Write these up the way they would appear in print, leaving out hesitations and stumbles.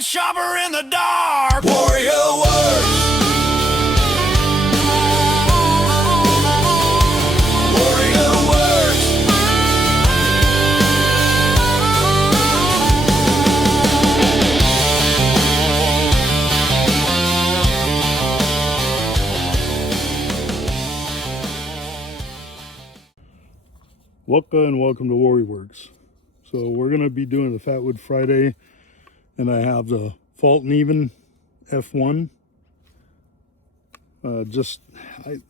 quiet shopper in the dark. Warrior Werks. Warrior Werks. Welcome to Warrior Werks. So we're going to be doing the Fatwood Friday, and I have the Fallkniven F1.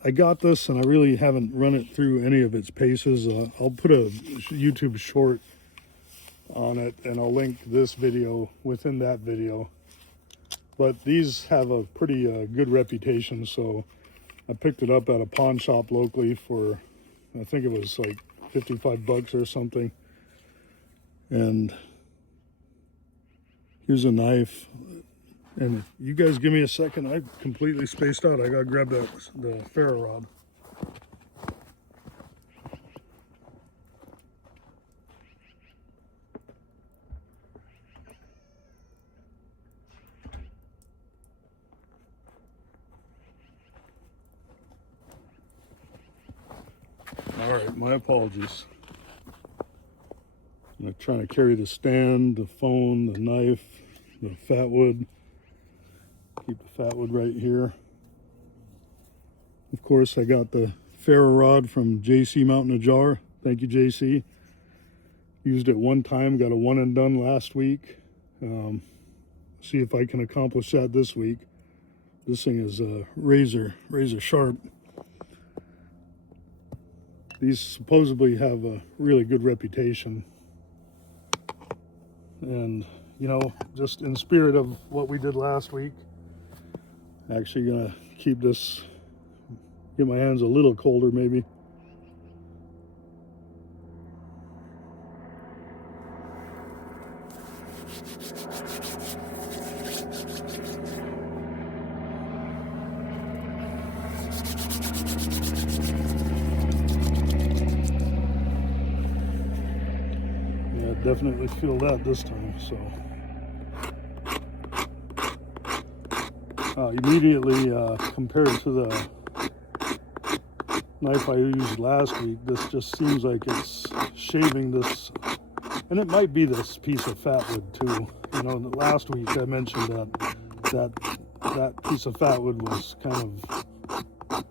I got this, and I really haven't run it through any of its paces. I'll put a YouTube short on it, and I'll link this video within that video. But these have a pretty good reputation, so I picked it up at a pawn shop locally for, I think it was like 55 bucks or something. And here's a knife. And you guys give me a second. I completely spaced out. I gotta grab the ferro rod. All right, my apologies. I'm trying to carry the stand, the phone, the knife, the Fatwood. Keep the Fatwood right here. Of course, I got the ferro rod from JC Mountain Ajar. Thank you, JC. Used it one time, got a one and done last week. See if I can accomplish that this week. This thing is razor sharp. These supposedly have a really good reputation. And, you know, just in spirit of what we did last week, actually gonna keep this, get my hands a little colder maybe. Definitely feel that this time. So immediately compared to the knife I used last week, this just seems like it's shaving this, and it might be this piece of Fatwood too. You know, last week I mentioned that piece of Fatwood was kind of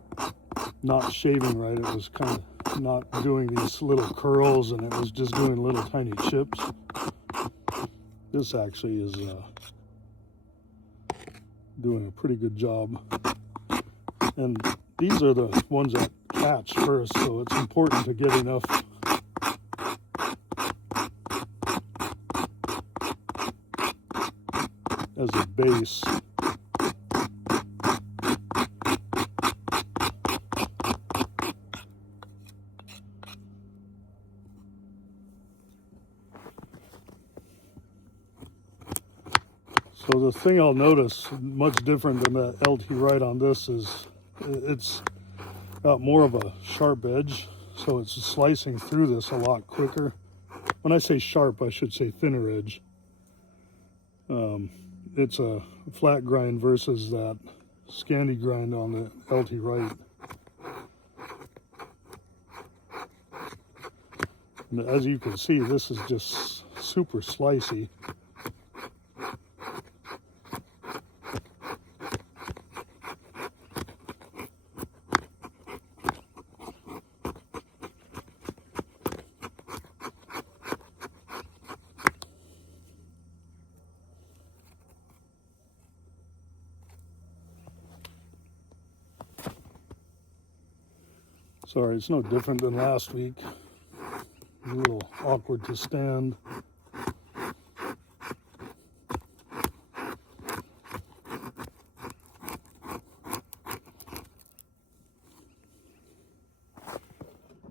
not shaving right. It was kind of not doing these little curls, and it was just doing little tiny chips. This actually is doing a pretty good job. And these are the ones that catch first, so it's important to get enough as a base. So the thing I'll notice much different than the LT Wright on this is it's got more of a sharp edge, so it's slicing through this a lot quicker. When I say sharp, I should say thinner edge. It's a flat grind versus that Scandi grind on the LT Wright. And as you can see, this is just super slicey. Sorry, it's no different than last week. A little awkward to stand.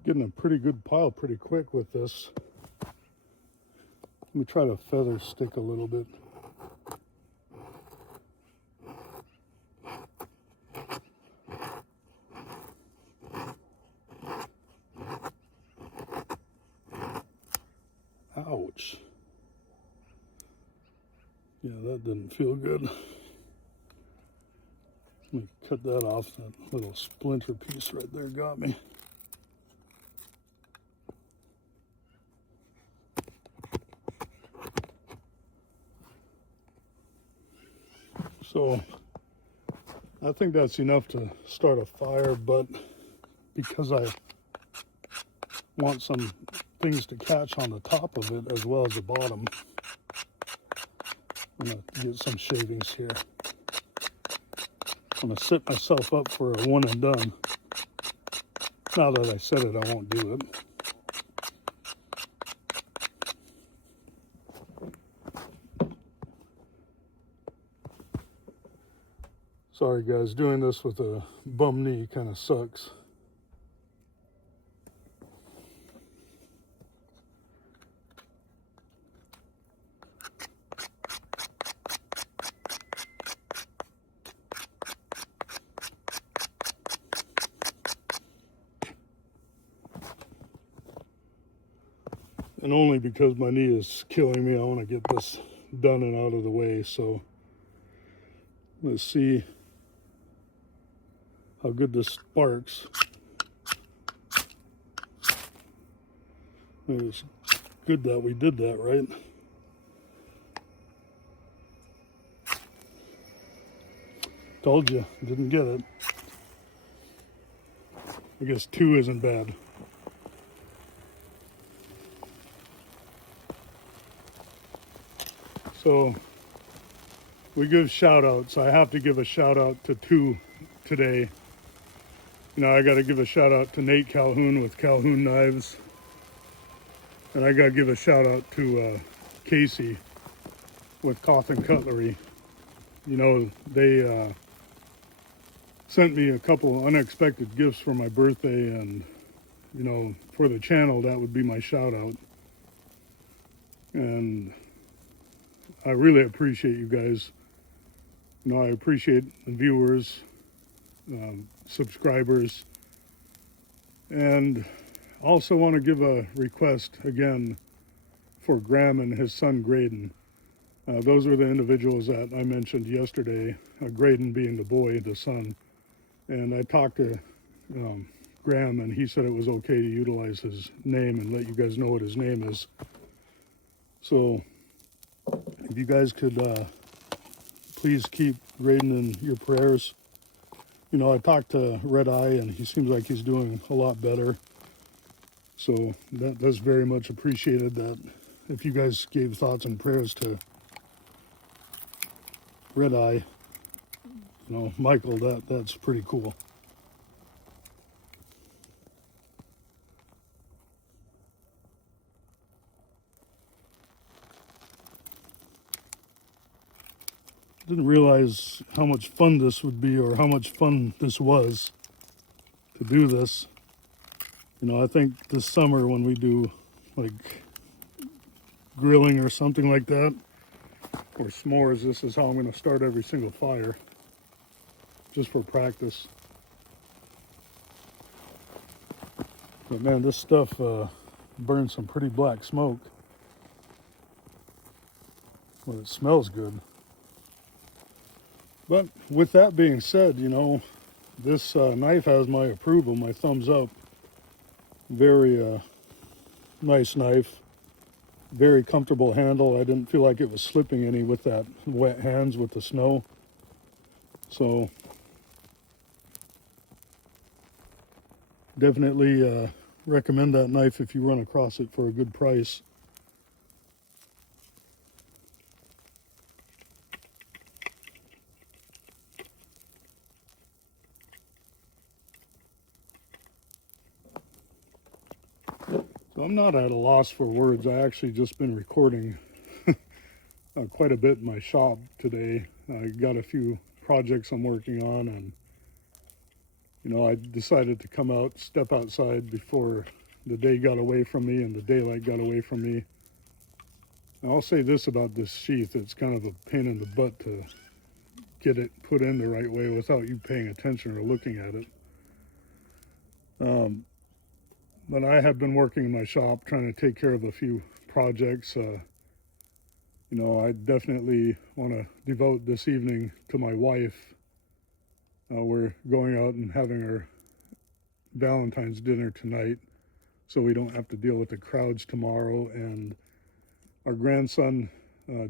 Getting a pretty good pile pretty quick with this. Let me try to feather stick a little bit. Ouch. Yeah, that didn't feel good. Let me cut that off. That little splinter piece right there got me. So I think that's enough to start a fire, but because I want some things to catch on the top of it as well as the bottom, I'm going to get some shavings here. I'm going to set myself up for a one and done. Now that I said it, I won't do it. Sorry guys, doing this with a bum knee kind of sucks. And only because my knee is killing me, I want to get this done and out of the way. So let's see how good this sparks. It was good that we did that, right? Told you, didn't get it. I guess 2 isn't bad. So we give shout outs. I have to give a shout out to 2 today. You know, I got to give a shout out to Nate Calhoun with Calhoun Knives. And I got to give a shout out to Casey with Cauthen Cutlery. You know, they sent me a couple unexpected gifts for my birthday, and, you know, for the channel, that would be my shout out. And I really appreciate you guys. You know, I appreciate the viewers, subscribers, and also want to give a request again for Graham and his son Graydon. Those were the individuals that I mentioned yesterday, Graydon being the boy, the son. And I talked to Graham, and he said it was okay to utilize his name and let you guys know what his name is. So if you guys could please keep Graydon in your prayers. You know, I talked to Red Eye, and he seems like he's doing a lot better. So that's very much appreciated, that if you guys gave thoughts and prayers to Red Eye, you know, Michael, that's pretty cool. Didn't realize how much fun this would be, or how much fun this was to do this. You know, I think this summer when we do like grilling or something like that, or s'mores, this is how I'm going to start every single fire, just for practice. But man, this stuff burns some pretty black smoke. Well, it smells good. But with that being said, you know, this knife has my approval, my thumbs up. Very nice knife. Very comfortable handle. I didn't feel like it was slipping any with that wet hands with the snow. So definitely recommend that knife if you run across it for a good price. So I'm not at a loss for words. I actually just been recording quite a bit in my shop today. I got a few projects I'm working on, and you know, I decided to come out, step outside before the day got away from me and the daylight got away from me. And I'll say this about this sheath: it's kind of a pain in the butt to get it put in the right way without you paying attention or looking at it. But I have been working in my shop trying to take care of a few projects. You know, I definitely want to devote this evening to my wife. We're going out and having our Valentine's dinner tonight, so we don't have to deal with the crowds tomorrow. And our grandson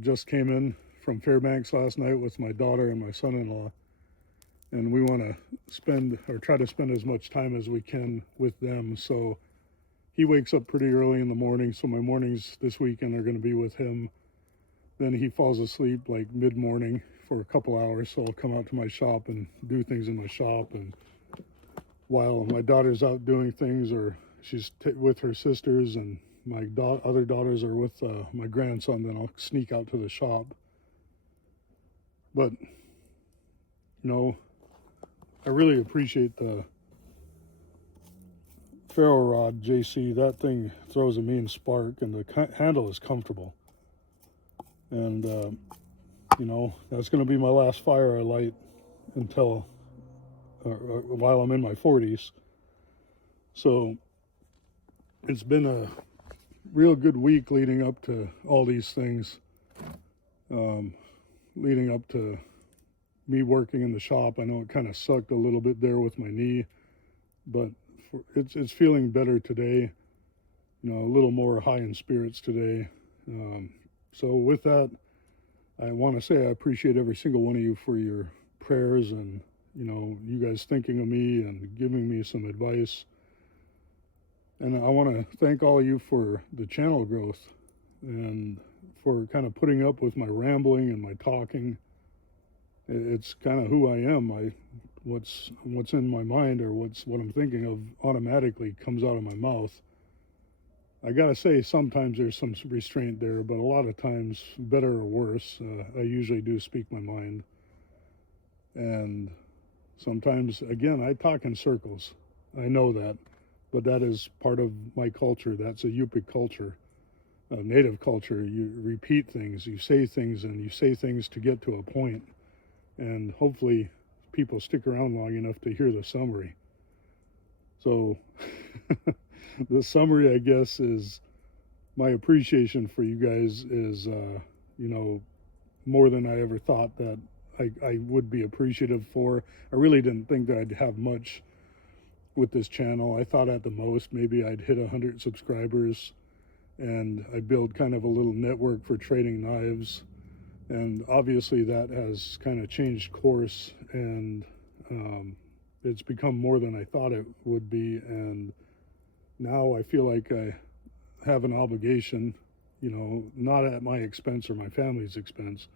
just came in from Fairbanks last night with my daughter and my son-in-law, and we want to spend or try to spend as much time as we can with them. So he wakes up pretty early in the morning, so my mornings this weekend are going to be with him. Then he falls asleep like mid-morning for a couple hours, so I'll come out to my shop and do things in my shop. And while my daughter's out doing things, or she's with her sisters and my other daughters are with my grandson, then I'll sneak out to the shop. But, you know, I really appreciate the ferro rod JC. That thing throws a mean spark, and the handle is comfortable. And, you know, that's going to be my last fire I light until while I'm in my 40s. So it's been a real good week leading up to all these things, leading up to me working in the shop. I know it kind of sucked a little bit there with my knee, but it's feeling better today. You know, a little more high in spirits today. So with that, I want to say I appreciate every single one of you for your prayers and, you know, you guys thinking of me and giving me some advice. And I want to thank all of you for the channel growth and for kind of putting up with my rambling and my talking. It's kind of who I am. What's in my mind, or what I'm thinking of automatically comes out of my mouth. I gotta say, sometimes there's some restraint there, but a lot of times, better or worse, I usually do speak my mind. And sometimes, again, I talk in circles. I know that, but that is part of my culture. That's a Yupik culture, a native culture. You repeat things, you say things, and you say things to get to a point. And hopefully people stick around long enough to hear the summary. So the summary, I guess, is my appreciation for you guys is, you know, more than I ever thought that I would be appreciative for. I really didn't think that I'd have much with this channel. I thought at the most maybe I'd hit 100 subscribers and I'd build kind of a little network for trading knives. And obviously that has kind of changed course, and it's become more than I thought it would be. And now I feel like I have an obligation, you know, not at my expense or my family's expense,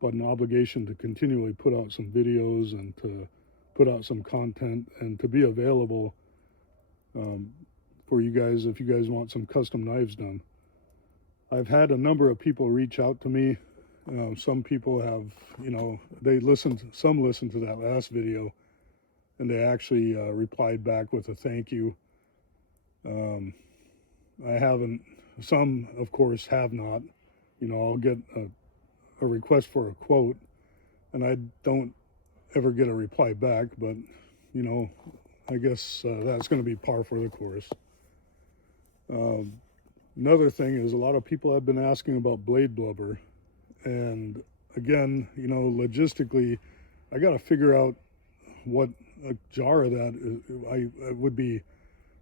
but an obligation to continually put out some videos and to put out some content and to be available for you guys if you guys want some custom knives done. I've had a number of people reach out to me. Some people have, you know, some listened to that last video and they actually replied back with a thank you. I haven't, some of course have not. You know, I'll get a request for a quote and I don't ever get a reply back, but, you know, I guess that's going to be par for the course. Another thing is a lot of people have been asking about blade blubber. And again, you know, logistically, I got to figure out what a jar of that would be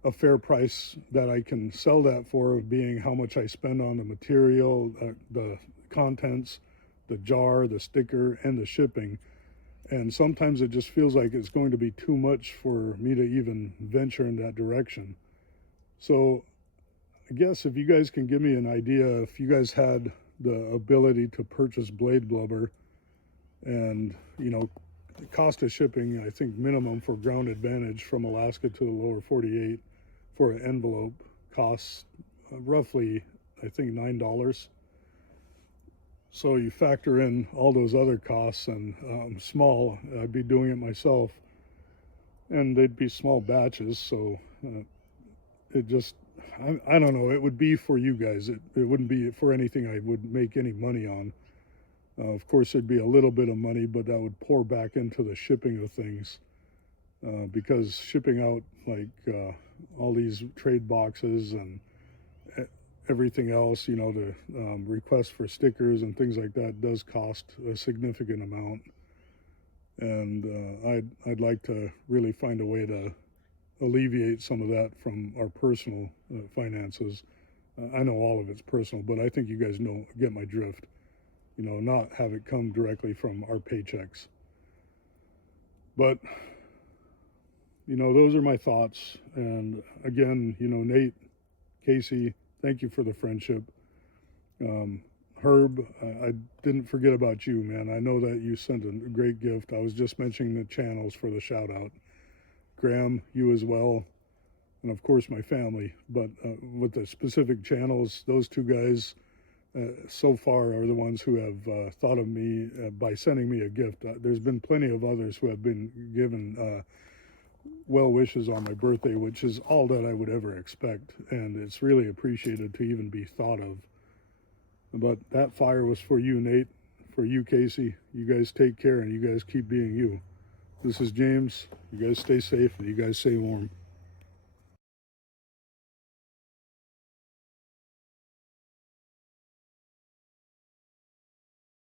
a fair price that I can sell that for, being how much I spend on the material, the contents, the jar, the sticker, and the shipping. And sometimes it just feels like it's going to be too much for me to even venture in that direction. So I guess if you guys can give me an idea, if you guys had the ability to purchase blade blubber, and, you know, the cost of shipping, I think minimum for ground advantage from Alaska to the lower 48 for an envelope costs roughly, I think, $9. So you factor in all those other costs, and small, I'd be doing it myself, and they'd be small batches, so it just, I don't know, it would be for you guys. It wouldn't be for anything I would make any money on. Of course, there'd be a little bit of money, but that would pour back into the shipping of things, because shipping out like all these trade boxes and everything else, you know, the request for stickers and things like that does cost a significant amount. And I'd like to really find a way to alleviate some of that from our personal finances. I know all of it's personal, but I think you guys get my drift. You know, not have it come directly from our paychecks. But, you know, those are my thoughts. And again, you know, Nate, Casey, thank you for the friendship. Herb, I didn't forget about you, man. I know that you sent a great gift. I was just mentioning the channels for the shout out. Graham, you as well. And of course my family. But with the specific channels, those two guys so far are the ones who have thought of me by sending me a gift. There's been plenty of others who have been given well wishes on my birthday, which is all that I would ever expect. And it's really appreciated to even be thought of. But that fire was for you, Nate, for you, Casey. You guys take care and you guys keep being you. This is James. You guys stay safe and you guys stay warm.